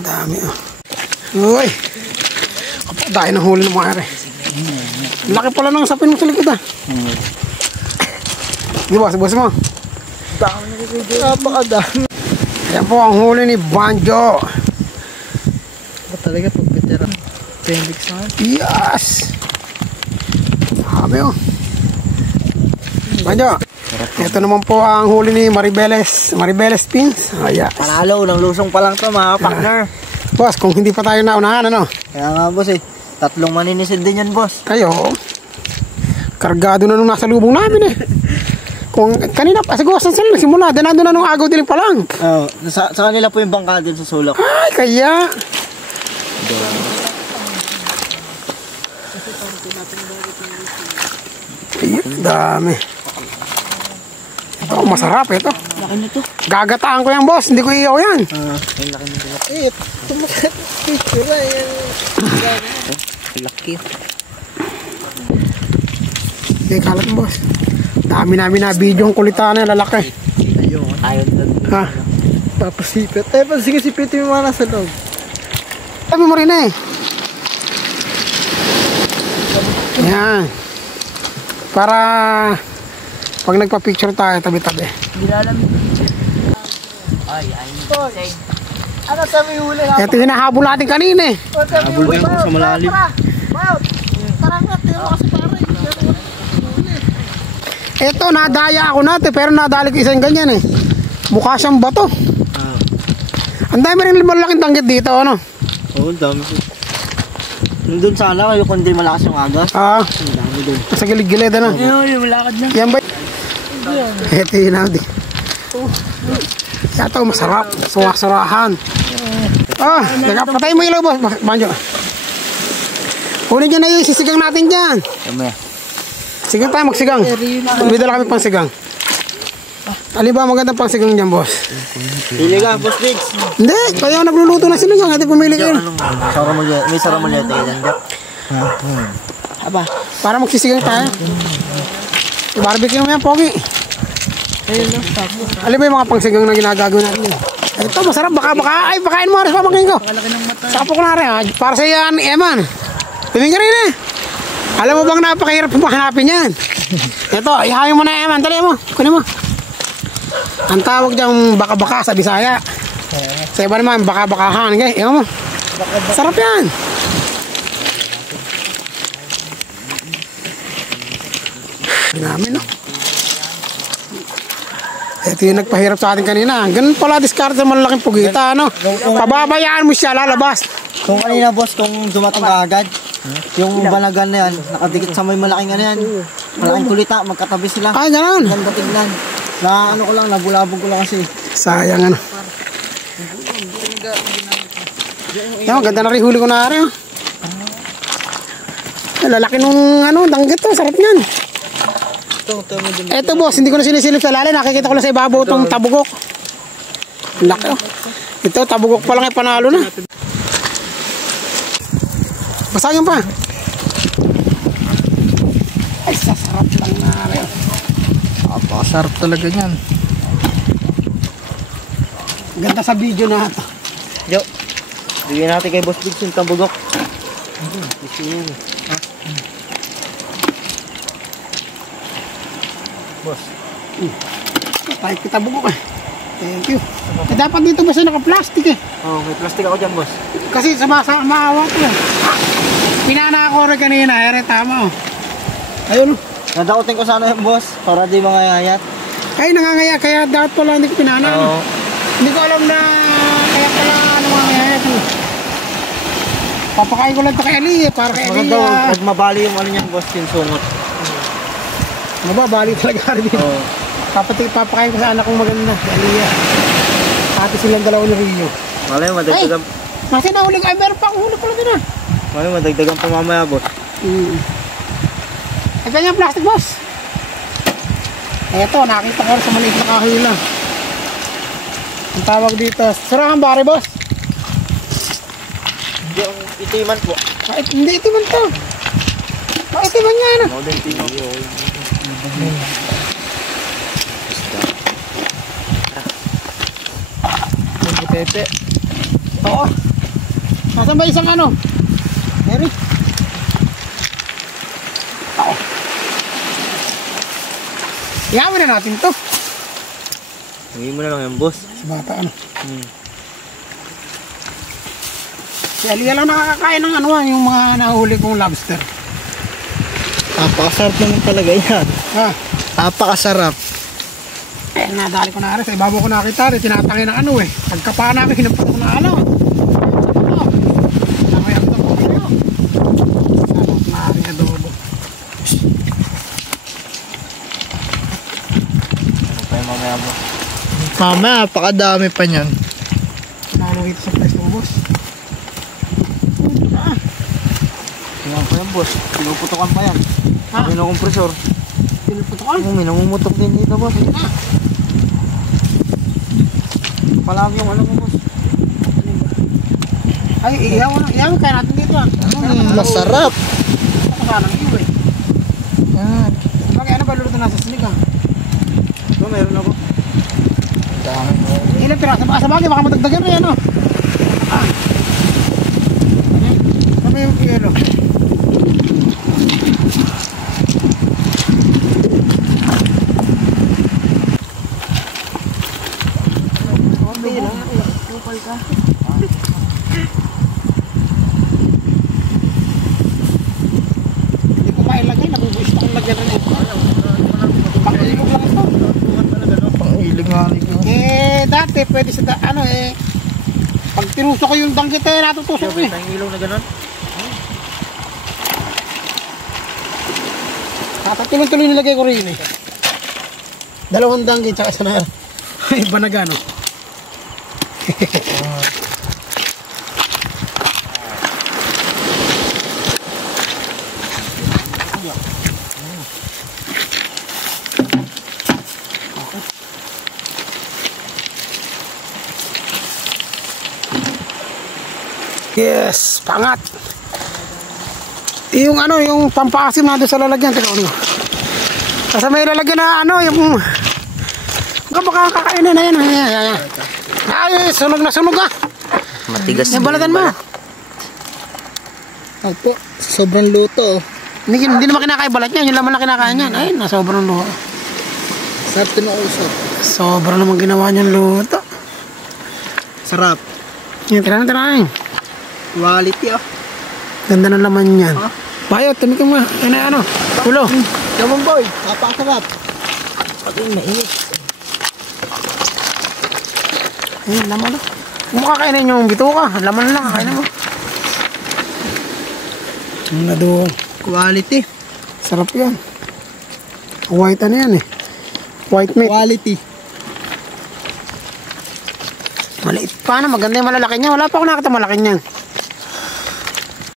Dami oh. Uy. Kapag dahil ng huli ng mga ere. Laki pala ng sapin mo sa likod ah. Di ba, boss mo? Napakadami. Yan po ang huli ni Banjo. Ba talaga pag veteran? Pendix na. Yes! Sabi oh. Banjo. Ito naman po ang huli ni Maribeles Pins. Ayan. Panalo, unang lusong pa lang to mga partner. Boss, kung hindi pa tayo naunahan, ano? Kaya nga boss eh. 3 maninisid din yan boss. Kayo, kargado na nung nasa lubong namin eh. Kung kanina pa, siguro saan sila nagsimula? Dinado na nung agaw din pa lang. Sa kanila po yung bangka din sa sulok. Ay, kaya. Ay, dami. Ito, masarap ito. Laki nito. Gagataan ko yan, boss. Hindi ko iyaw yan. Yung laki nito. Eh, picture na yan. Laki. Hindi, kalat mo, boss. Dami namin na video ang kulitaan na lalaki. Ayun, tayo na. Ha? Papasipit. Eh, sige sipitin mo mga nasa loob. Sabi mo rin eh. Yan. Para pag nagpa-picture tayo, tabi-tabi. Hindi na alam. Ay. Ano sa may huli? Ito yung hinahabol natin kanina eh. Habol kayo sa malalim. Tara nga, tayo kasi pare. Ito, nadaya ako natin, pero nadali ko isang ganyan eh. Mukha siyang bato. Ang dami rin malaking tanggit dito, ano? Oo, dami po. Nandun sana kayo kundi malakas yung agas. Ang dami dun. Sa gilid-gilid, ano? Yung malakad na. Yan ba? Ito yun, Audi. Ito, masarap. Suwak-surahan. Patay mo ilaw, boss. Banjo. Kunin dyan na yung sisigang natin dyan. Sigang tayo, magsigang. May dala kami pang sigang. Alin ba magandang pang sigang dyan, boss? Pili ka, boss Diggs. Hindi, kaya nagluluto na sinigang. Ito pumili kayo. May saramulete ka dyan, Jack. Aba, para magsisigang tayo. I-barbecue mo yan, Pogi. Alam mo yung mga pangsigang na ginagagawa natin yan. Ito, masarap. Ay, bakain mo. Aras, pamangkin ko. Sakpo ko na rin, ha. Para sa yan, Eman. Tumingin ka rin, eh. Alam mo bang napakahirap hanapin yan? Ito, ihayin mo na, Eman. Dali mo. Kunin mo. Ang tawag dyan, baka-baka sa Bisaya. Sa iba naman, baka-bakahan. Okay, ihayin mo. Sarap yan. Namin, no? Ito yung nagpahirap sa atin kanina. Ganun pala diskarte sa malalaking pugita, no? Pababayaan mo siya, lalabas. Kung kanina, boss, kung dumating ka agad, yung balagan na yan, nakadikit sa may malaking ano yan, malaking kulita, magkatabi sila. Ay, ganun. Ganda tignan. Na ano ko lang, nabulabog ko lang kasi. Sayang, ano? Yan, ganda na rin huli ko na rin, oh. Lalaki nung, ano, danggit to, sarap yan. Eto boss, hindi ko na sinisilip sa lalim. Nakikita ko lang sa ibabaw itong tabugok. Laki oh. Ito, tabugok pa lang ay panalo na. Basagin pa. Ay, sasarap lang na rin. Napakasarap talaga yan. Ganda sa video na ito. Jo, bigyan natin kay Boss Diggs yung tabugok. Gusto yun. Boss. Tayo kita bugok eh. Thank you. Dapat dito ba siya naka-plastic eh? Oo, may plastic ako dyan, boss. Kasi sa maawa ko eh. Pinana ako rin kanina, ere tama oh. Ayun oh. Nadautin ko sana yung boss, para di mga yayat. Ay, nangangaya, kaya dapat pala hindi ko pinana. Oo. Hindi ko alam na kaya pala nangangaya ito. Papakain ko lang ito kay Ali eh, para kay Ali. Pag mabali yung ano niyan, boss, yung sungot. Mababali talaga rin. Oo. Papakain ko sa anak kong maganda, si Aliyah. Pati silang dalawa ng Rio. Malay mo, madagdagan. Kasi nahuli ka, meron pa, huli pala din ah. Malay mo, madagdagan pa mamaya, boss. Ay, ganyan plastic, boss. Eto, nakita ko sa maliit na kahila. Ang tawag dito, surahan bari, boss. Yung itiman po. Ay, hindi itiman to. Itiman nga na. Pepe. Oo. Nasaan ba isang ano? Mary? Oo. Iyawan na natin to. Hindi mo na lang yan, boss. Si bata ano? Si Alia lang nakakakain ng ano yung mga nahuli kong lobster. Napakasarap naman talaga yan. Ha? Napakasarap. Eh, nadali ko na rin. Sa ibabaw ko nakita rin. Tinatangin ng ano eh. Pagkapa namin, hinapot ko na alaw. Nakayang ito po kayo. Salot na rin adobo. Ano pa yung mamaya mo? Mamaya, napakadami pa niyan. Kinanong ito sa place mo, boss. Tingnan pa yan, boss. Pinuputokan pa yan. Ha? Kompresor. Pinuputokan? May namumutok din dito, boss. Palagi yung ano mo, boss. Ay, iyaw kaya natin dito ah. Masarap. Makasalang iyo eh. Yan. Bagay, ano ba luluto nasa sinig ah? Ito, meron ako. Dami mo. Ilang piraso? Sa bagay, baka matagdagan rin ano. Ah. Sabi yung kilo. Hindi ko mailagay, nabubuis na kong lagyan rin ito. Pang-ilog lang ito. Pang-ilig nga rin yun. Eh, dati pwede sa ano eh. Pag tinusok ko yung danggit eh, natutusok ko eh. Ang ilaw na gano'n? Tuloy-tuloy nilagay ko rin eh. 2 danggit, tsaka isa na iba na gano. Yes, pangat. Yung ano, yung pampasim na doon sa lalagyan. Teka, ano? Kasi may lalagyan na ano, yung... Baka kakainin na yan. Ay, sunog na sunog ah. Matigas. Yung balatan mo. Opo, sobrang luto. Hindi naman kinakain balat niya. Yung laman na kinakain yan. Ay, sobrang luto. Sarap tinuusap. Sobrang naman ginawa niyang luto. Sarap. Yan, tirahin. Quality ah. Ganda ng laman yan. Huh? Bayo, tumikin mo. Yan ay ano. Ulo. Come on boy, napakasarap. Pati mainit. Ay, laman na. Kung makakainin yung bituka, laman lang. Kakainin mo. Ang doon. Quality. Sarap yan. White ano yan eh. White meat. Quality. Maliit pa na. Maganda yung malalaki niya. Wala pa ako nakita malaki niyan.